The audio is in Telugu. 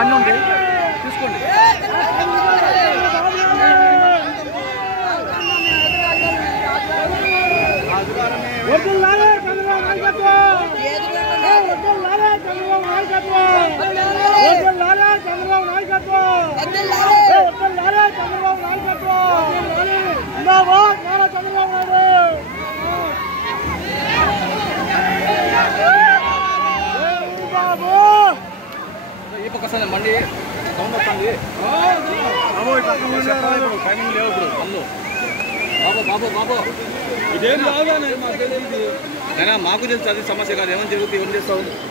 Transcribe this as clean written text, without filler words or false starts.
అన్నీ తీసుకోండి. ఈ పక్క మండి సౌండ్ వస్తుంది. టైమింగ్ లేవు ఇప్పుడు పనులు. బాబు బాబు బాబు ఇదేం రాదా? మాకు తెలుసు, అది సమస్య కాదు. ఏమని జరుగుతుంది, ఏం చేస్తావు?